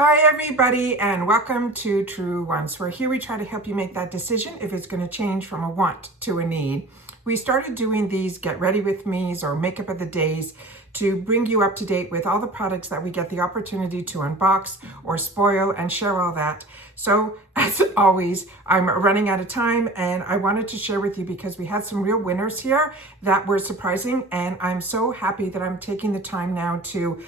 Hi everybody, and welcome to True Wants, where here we try to help you make that decision if it's going to change from a want to a need. We started doing these get ready with me's or makeup of the days to bring you up to date with all the products that we get the opportunity to unbox or spoil and share all that. So as always, I'm running out of time and I wanted to share with you because we had some real winners here that were surprising, and I'm so happy that I'm taking the time now to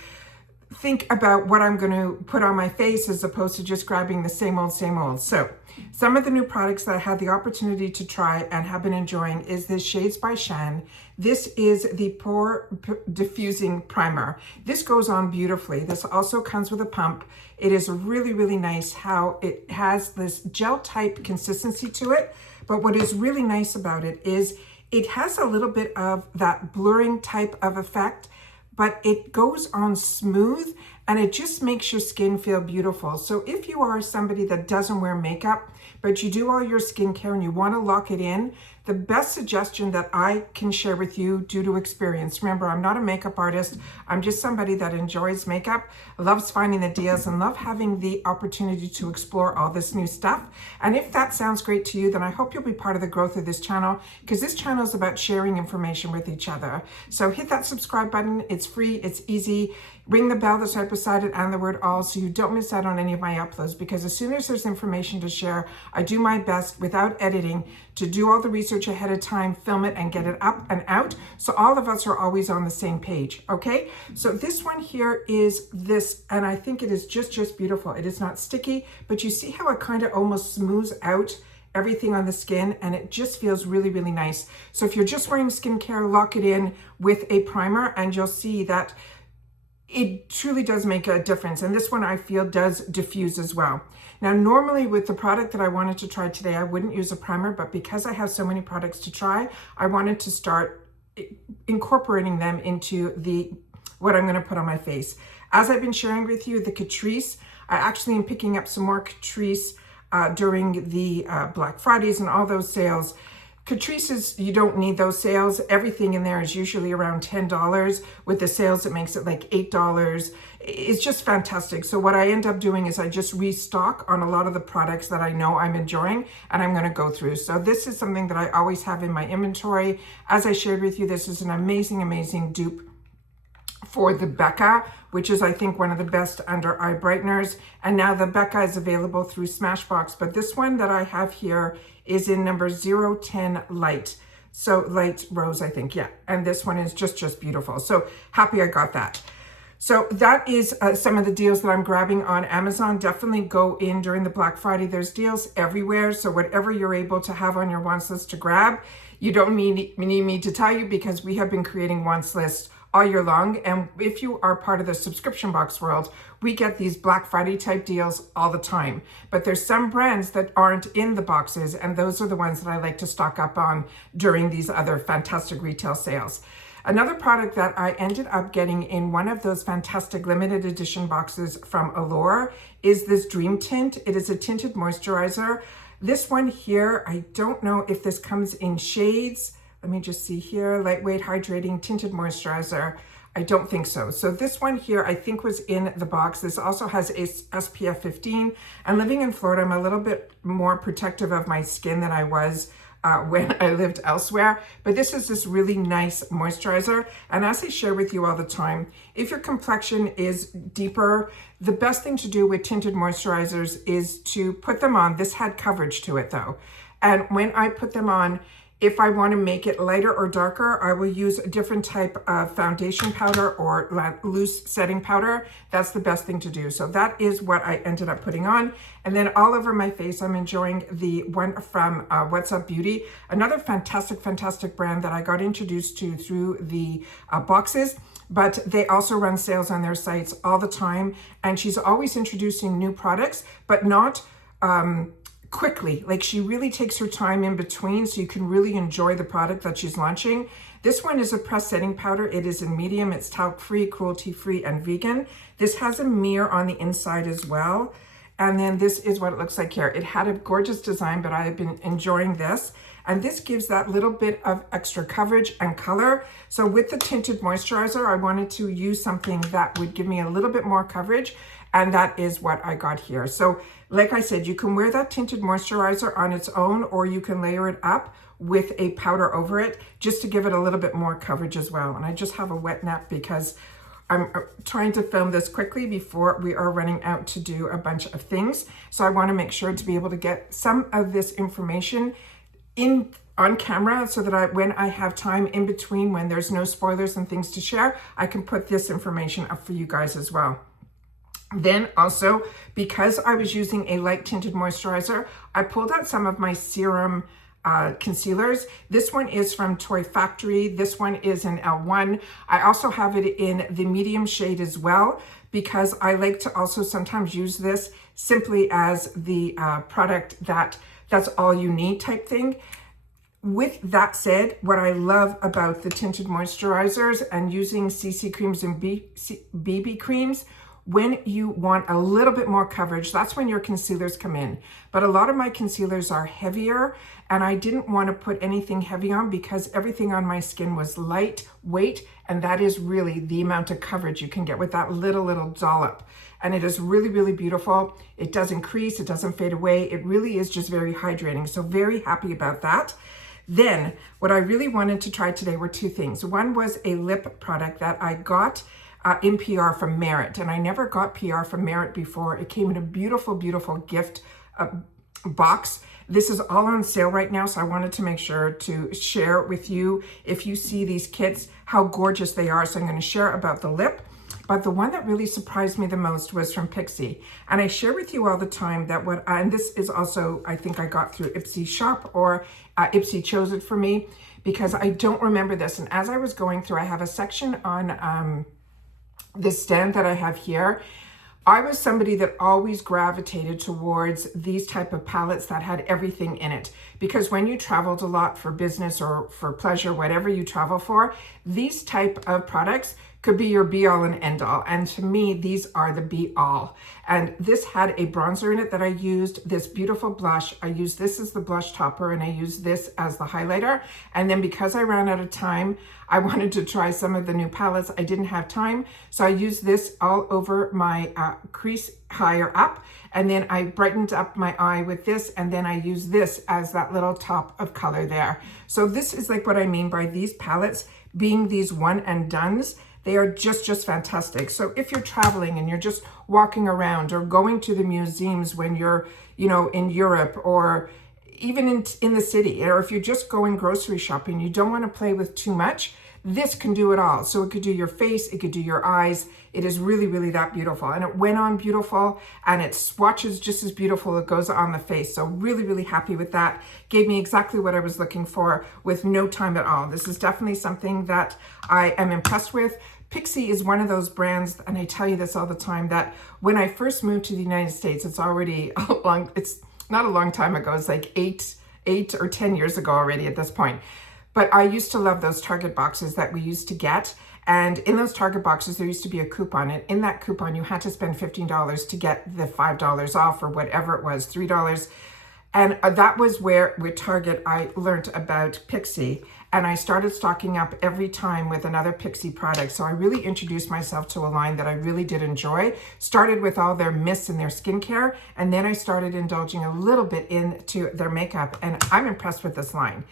think about what I'm going to put on my face as opposed to just grabbing the same old, same old. So some of the new products that I had the opportunity to try and have been enjoying is this Shades by Shan. This is the Pore Diffusing Primer. This goes on beautifully. This also comes with a pump. It is really, really nice how it has this gel type consistency to it. But what is really nice about it is it has a little bit of that blurring type of effect, but it goes on smooth and it just makes your skin feel beautiful. So if you are somebody that doesn't wear makeup, but you do all your skincare and you want to lock it in, the best suggestion that I can share with you due to experience, remember, I'm not a makeup artist. I'm just somebody that enjoys makeup, loves finding the deals, and love having the opportunity to explore all this new stuff. And if that sounds great to you, then I hope you'll be part of the growth of this channel, because this channel is about sharing information with each other. So hit that subscribe button. It's free. It's easy. Ring the bell that's right beside it and the word all so you don't miss out on any of my uploads, because as soon as there's information to share, I do my best without editing to do all the research ahead of time, film it, and get it up and out. So all of us are always on the same page, okay? So this one here is this, and I think it is just beautiful. It is not sticky, but you see how it kind of almost smooths out everything on the skin, and it just feels really, really nice. So if you're just wearing skincare, lock it in with a primer and you'll see that it truly does make a difference. And this one I feel does diffuse as well. Now, normally with the product that I wanted to try today, I wouldn't use a primer, but because I have so many products to try, I wanted to start incorporating them into what I'm gonna put on my face. As I've been sharing with you, the Catrice, I actually am picking up some more Catrice during the Black Fridays and all those sales. Catrice's, you don't need those sales. Everything in there is usually around $10. With the sales, it makes it like $8. It's just fantastic. So what I end up doing is I just restock on a lot of the products that I know I'm enjoying and I'm gonna go through. So this is something that I always have in my inventory. As I shared with you, this is an amazing, amazing dupe for the Becca, which is, I think, one of the best under eye brighteners. And now the Becca is available through Smashbox, but this one that I have here is in number 010 Light. So Light Rose, I think, yeah. And this one is just beautiful. So happy I got that. So that is some of the deals that I'm grabbing on Amazon. Definitely go in during the Black Friday. There's deals everywhere. So whatever you're able to have on your wants list to grab, you don't need me to tell you, because we have been creating wants lists all year long. And if you are part of the subscription box world, we get these Black Friday type deals all the time. But there's some brands that aren't in the boxes, and those are the ones that I like to stock up on during these other fantastic retail sales. Another product that I ended up getting in one of those fantastic limited edition boxes from Allure is this Dream Tint. It is a tinted moisturizer. This one here, I don't know if this comes in shades. Let me just see here, lightweight hydrating tinted moisturizer. I don't think so. So this one here, I think, was in the box. This also has a SPF 15. And living in Florida, I'm a little bit more protective of my skin than I was when I lived elsewhere. But this is this really nice moisturizer. And as I share with you all the time, if your complexion is deeper, the best thing to do with tinted moisturizers is to put them on. This had coverage to it though. And when I put them on, if I want to make it lighter or darker, I will use a different type of foundation powder or loose setting powder. That's the best thing to do. So that is what I ended up putting on. And then all over my face, I'm enjoying the one from What's Up Beauty, another fantastic brand that I got introduced to through the boxes. But they also run sales on their sites all the time. And she's always introducing new products, but not quickly. Like, she really takes her time in between, so you can really enjoy the product that she's launching. This one is a press setting powder. It is in medium. It's talc free, cruelty free, and vegan. This has a mirror on the inside as well. And then this is what it looks like here. It had a gorgeous design, but I've been enjoying this. And this gives that little bit of extra coverage and color. So with the Tinted Moisturizer, I wanted to use something that would give me a little bit more coverage. And that is what I got here. So like I said, you can wear that Tinted Moisturizer on its own, or you can layer it up with a powder over it just to give it a little bit more coverage as well. And I just have a wet nap because I'm trying to film this quickly before we are running out to do a bunch of things. So I want to make sure to be able to get some of this information on camera so that when I have time in between, when there's no spoilers and things to share, I can put this information up for you guys as well. Then also, because I was using a light tinted moisturizer, I pulled out some of my serum concealers. This one is from Toy Factory. This one is an L1. I also have it in the medium shade as well, because I like to also sometimes use this simply as the product that's all you need type thing. With that said, what I love about the tinted moisturizers and using CC creams and BB creams, when you want a little bit more coverage, that's when your concealers come in. But a lot of my concealers are heavier, and I didn't want to put anything heavy on because everything on my skin was lightweight, and that is really the amount of coverage you can get with that little dollop. And it is really, really beautiful. It doesn't crease, it doesn't fade away. It really is just very hydrating. So very happy about that. Then what I really wanted to try today were two things. One was a lip product that I got in PR from Merit, and I never got PR from Merit before. It came in a beautiful, beautiful gift box. This is all on sale right now, so I wanted to make sure to share with you, if you see these kits, how gorgeous they are. So I'm going to share about the lip. But the one that really surprised me the most was from Pixi. And I share with you all the time that and this is also, I think I got through Ipsy Shop, or Ipsy chose it for me, because I don't remember this. And as I was going through, I have a section on this stand that I have here. I was somebody that always gravitated towards these type of palettes that had everything in it, because when you traveled a lot for business or for pleasure, whatever you travel for, these type of products could be your be all and end all. And to me, these are the be all. And this had a bronzer in it that I used, this beautiful blush. I used this as the blush topper, and I used this as the highlighter. And then because I ran out of time, I wanted to try some of the new palettes. I didn't have time. So I used this all over my crease higher up. And then I brightened up my eye with this. And then I used this as that little top of color there. So this is like what I mean by these palettes being these one and dones. They are just fantastic. So if you're traveling and you're just walking around or going to the museums when you're, in Europe, or even in the city, or if you're just going grocery shopping, you don't want to play with too much, this can do it all. So it could do your face, it could do your eyes. It is really, really that beautiful. And it went on beautiful, and it swatches just as beautiful. It goes on the face. So really, really happy with that. Gave me exactly what I was looking for with no time at all. This is definitely something that I am impressed with. Pixi is one of those brands, and I tell you this all the time, that when I first moved to the United States, it's not a long time ago. It's like eight or 10 years ago already at this point. But I used to love those Target boxes that we used to get. And in those Target boxes, there used to be a coupon. And in that coupon, you had to spend $15 to get the $5 off, or whatever it was, $3. And that was where, with Target, I learned about Pixi. And I started stocking up every time with another Pixi product. So I really introduced myself to a line that I really did enjoy. Started with all their mists and their skincare. And then I started indulging a little bit into their makeup. And I'm impressed with this line.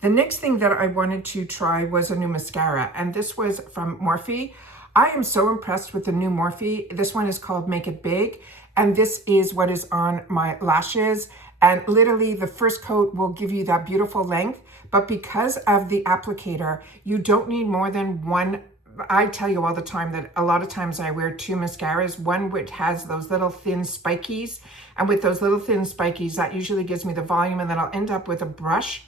The next thing that I wanted to try was a new mascara. And this was from Morphe. I am so impressed with the new Morphe. This one is called Make It Big. And this is what is on my lashes. And literally the first coat will give you that beautiful length. But because of the applicator, you don't need more than one. I tell you all the time that a lot of times I wear two mascaras, one which has those little thin spikies. And with those little thin spikies, that usually gives me the volume. And then I'll end up with a brush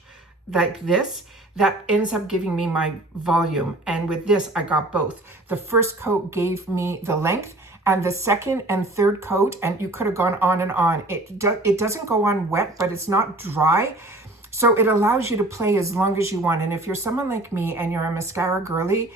like this that ends up giving me my volume. And with this, I got both. The first coat gave me the length, and the second and third coat, and you could have gone on and on. It doesn't go on wet, but it's not dry. So it allows you to play as long as you want. And if you're someone like me and you're a mascara girly,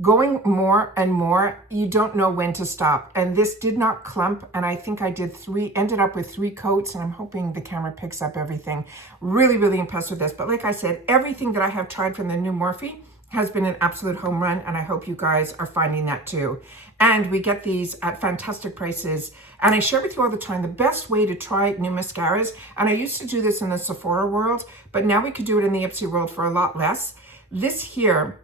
going more and more, you don't know when to stop. And this did not clump. And I think I did ended up with 3 coats, and I'm hoping the camera picks up everything. Really, really impressed with this. But like I said, everything that I have tried from the new Morphe has been an absolute home run. And I hope you guys are finding that too. And we get these at fantastic prices. And I share with you all the time, the best way to try new mascaras. And I used to do this in the Sephora world, but now we could do it in the Ipsy world for a lot less. This here,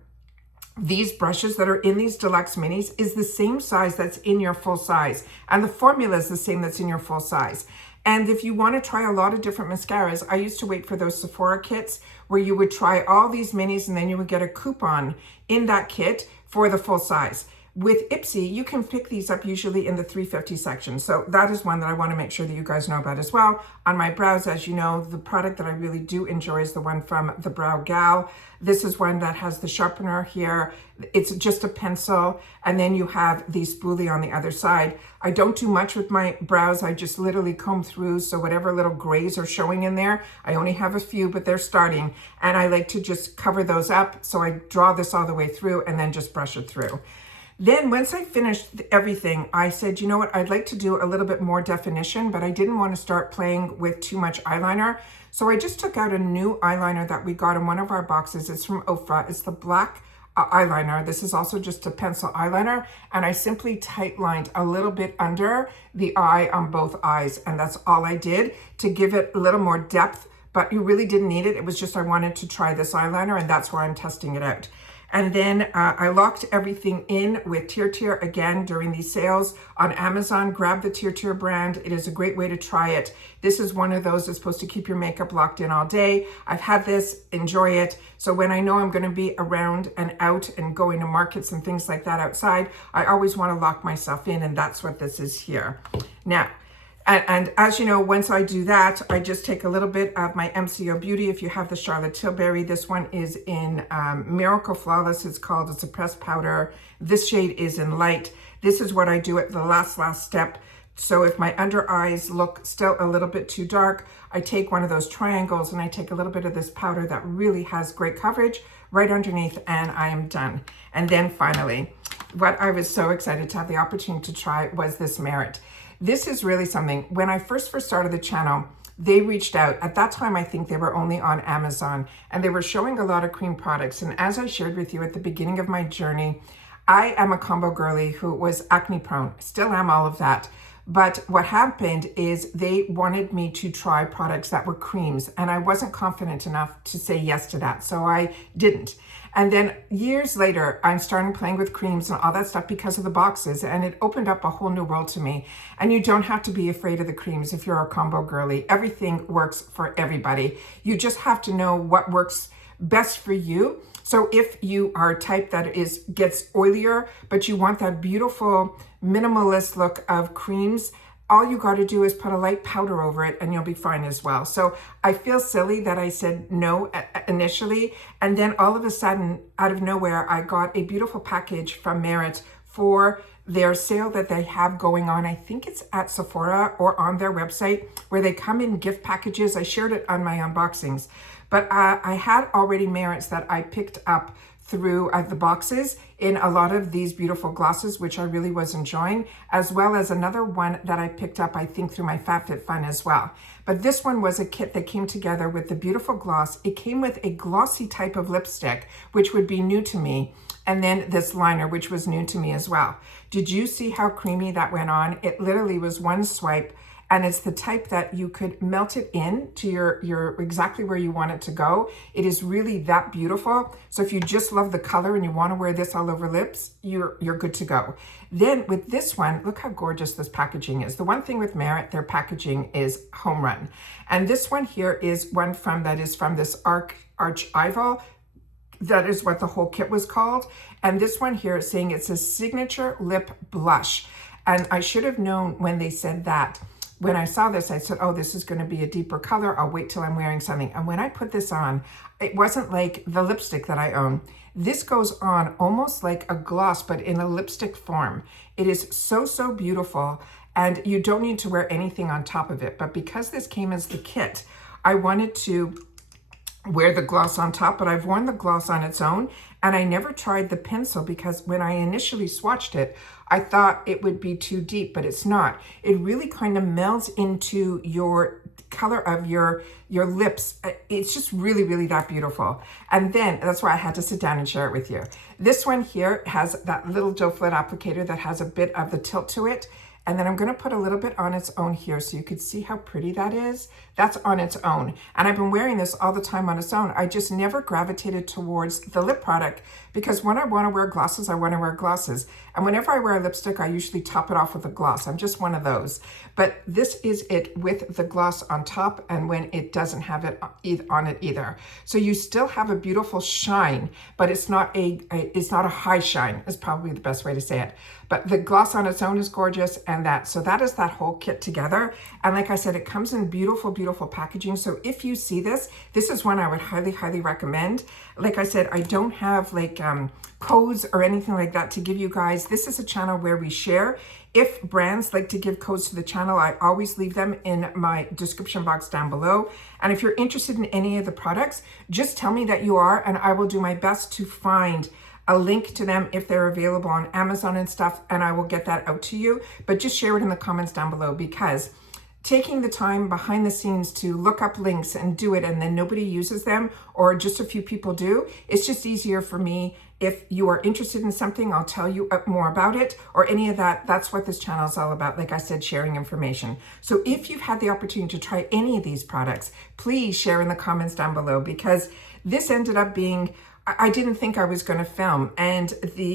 these brushes that are in these deluxe minis is the same size that's in your full size. And the formula is the same that's in your full size. And if you want to try a lot of different mascaras, I used to wait for those Sephora kits where you would try all these minis and then you would get a coupon in that kit for the full size. With Ipsy, you can pick these up usually in the $3.50 section. So that is one that I want to make sure that you guys know about as well. On my brows, as you know, the product that I really do enjoy is the one from the Brow Gal. This is one that has the sharpener here. It's just a pencil, and then you have the spoolie on the other side. I don't do much with my brows. I just literally comb through, so whatever little grays are showing in there, I only have a few, but they're starting. And I like to just cover those up. So I draw this all the way through and then just brush it through. Then once I finished everything, I said, you know what, I'd like to do a little bit more definition, but I didn't want to start playing with too much eyeliner. So I just took out a new eyeliner that we got in one of our boxes. It's from Ofra. It's the black eyeliner. This is also just a pencil eyeliner. And I simply tight lined a little bit under the eye on both eyes. And that's all I did to give it a little more depth, but you really didn't need it. It was just I wanted to try this eyeliner, and that's where I'm testing it out. And then I locked everything in with Tinted again during these sales on Amazon. Grab the Tinted brand. It is a great way to try it. This is one of those that's supposed to keep your makeup locked in all day. I've had this, enjoy it. So when I know I'm going to be around and out and going to markets and things like that outside, I always want to lock myself in, and that's what this is here. Now, and as you know, once I do that, I just take a little bit of my MCO Beauty. If you have the Charlotte Tilbury, this one is in Miracle Flawless. It's called a pressed powder. This shade is in light. This is what I do at the last step. So if my under eyes look still a little bit too dark, I take one of those triangles and I take a little bit of this powder that really has great coverage right underneath, and I am done. And then finally, what I was so excited to have the opportunity to try was this Merit. This is really something. When I first started the channel, they reached out. At that time, I think they were only on Amazon, and they were showing a lot of cream products. And as I shared with you at the beginning of my journey, I am a combo girly who was acne prone. Still am all of that. But what happened is they wanted me to try products that were creams, and I wasn't confident enough to say yes to that. So I didn't. And then years later, I'm starting playing with creams and all that stuff because of the boxes, and it opened up a whole new world to me. And you don't have to be afraid of the creams if you're a combo girly. Everything works for everybody. You just have to know what works best for you. So if you are a type that gets oilier, but you want that beautiful minimalist look of creams, all you got to do is put a light powder over it and you'll be fine as well. So I feel silly that I said no initially. And then all of a sudden, out of nowhere, I got a beautiful package from Merit for their sale that they have going on. I think it's at Sephora or on their website, where they come in gift packages. I shared it on my unboxings. But I had already Merits that I picked up through the boxes in a lot of these beautiful glosses, which I really was enjoying, as well as another one that I picked up, I think, through my FabFitFun as well. But this one was a kit that came together with the beautiful gloss. It came with a glossy type of lipstick, which would be new to me, and then this liner, which was new to me as well. Did you see how creamy that went on? It literally was one swipe, and it's the type that you could melt it in to your exactly where you want it to go. It is really that beautiful. So if you just love the color and you want to wear this all over lips, you're good to go. Then with this one, look how gorgeous this packaging is. The one thing with Merit, their packaging is home run. And this one here is one from this Archival. That is what the whole kit was called. And this one here is saying it's a signature lip blush. And I should have known when they said that. When I saw this, I said, oh, this is going to be a deeper color. I'll wait till I'm wearing something. And when I put this on, it wasn't like the lipstick that I own. This goes on almost like a gloss, but in a lipstick form. It is so, so beautiful. And you don't need to wear anything on top of it. But because this came as the kit, I wanted to wear the gloss on top, but I've worn the gloss on its own, and I never tried the pencil because when I initially swatched it, I thought it would be too deep, but it's not. It really kind of melds into your color of your lips. It's just really, really that beautiful. And then that's why I had to sit down and share it with you. This one here has that little doe foot applicator that has a bit of the tilt to it. And then I'm going to put a little bit on its own here so you could see how pretty that is. That's on its own. And I've been wearing this all the time on its own. I just never gravitated towards the lip product because when I want to wear glosses, I want to wear glosses. And whenever I wear a lipstick, I usually top it off with a gloss. I'm just one of those. But this is it with the gloss on top and when it doesn't have it on it either. So you still have a beautiful shine, but it's not a high shine is probably the best way to say it. But the gloss on its own is gorgeous, and so that is that whole kit together. And like I said, it comes in beautiful, beautiful packaging. So if you see this is one I would highly, highly recommend. Like I said, I don't have like codes or anything like that to give you guys. This is a channel where we share. If brands like to give codes to the channel, I always leave them in my description box down below. And if you're interested in any of the products, just tell me that you are, and I will do my best to find a link to them if they're available on Amazon and stuff, and I will get that out to you. But just share it in the comments down below, because taking the time behind the scenes to look up links and do it and then nobody uses them or just a few people do, it's just easier for me. If you are interested in something, I'll tell you more about it or any of that. That's what this channel is all about. Like I said, sharing information. So if you've had the opportunity to try any of these products, please share in the comments down below, because this ended up being, I didn't think I was going to film, and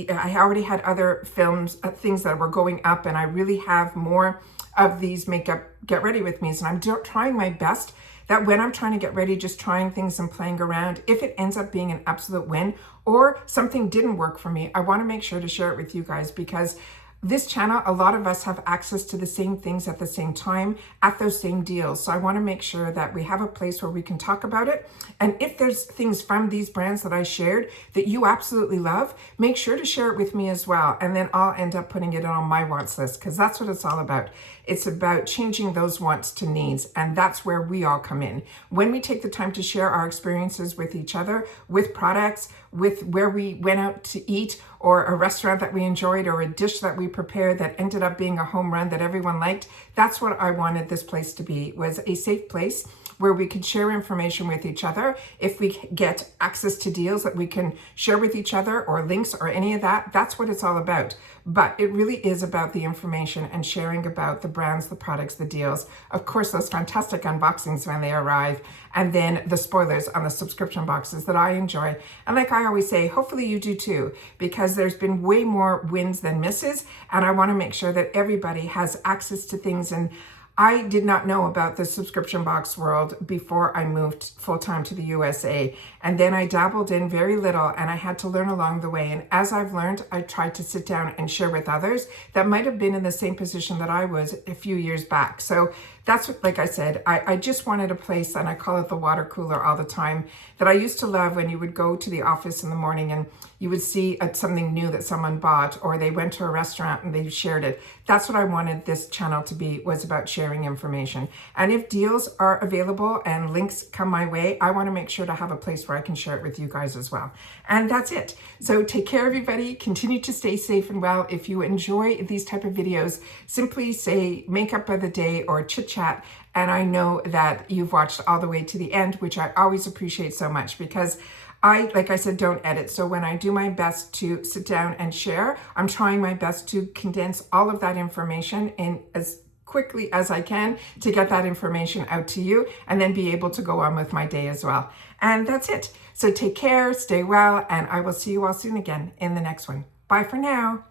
I already had other films, things that were going up, and I really have more of these makeup get ready with me's, and I'm trying my best that when I'm trying to get ready, just trying things and playing around, if it ends up being an absolute win or something didn't work for me, I want to make sure to share it with you guys, because this channel, a lot of us have access to the same things at the same time at those same deals. So I want to make sure that we have a place where we can talk about it. And if there's things from these brands that I shared that you absolutely love, make sure to share it with me as well. And then I'll end up putting it on my wants list, because that's what it's all about. It's about changing those wants to needs. And that's where we all come in. When we take the time to share our experiences with each other, with products, with where we went out to eat, or a restaurant that we enjoyed, or a dish that we prepared that ended up being a home run that everyone liked. That's what I wanted this place to be, was a safe place where we could share information with each other. If we get access to deals that we can share with each other, or links or any of that, that's what it's all about. But it really is about the information and sharing about the brands, the products, the deals. Of course, those fantastic unboxings when they arrive, and then the spoilers on the subscription boxes that I enjoy. And like I always say, hopefully you do too, because there's been way more wins than misses. And I want to make sure that everybody has access to things. And I did not know about the subscription box world before I moved full-time to the USA. And then I dabbled in very little, and I had to learn along the way. And as I've learned, I tried to sit down and share with others that might have been in the same position that I was a few years back. So that's what, like I said, I just wanted a place, and I call it the water cooler all the time, that I used to love when you would go to the office in the morning and you would see something new that someone bought, or they went to a restaurant and they shared it. That's what I wanted this channel to be, was about sharing information. And if deals are available and links come my way, I want to make sure to have a place where I can share it with you guys as well. And that's it. So take care, everybody. Continue to stay safe and well. If you enjoy these type of videos, simply say makeup of the day or chit chat. And I know that you've watched all the way to the end, which I always appreciate so much, because I, like I said, don't edit. So when I do my best to sit down and share, I'm trying my best to condense all of that information in as quickly as I can to get that information out to you, and then be able to go on with my day as well. And that's it. So take care, stay well, and I will see you all soon again in the next one. Bye for now.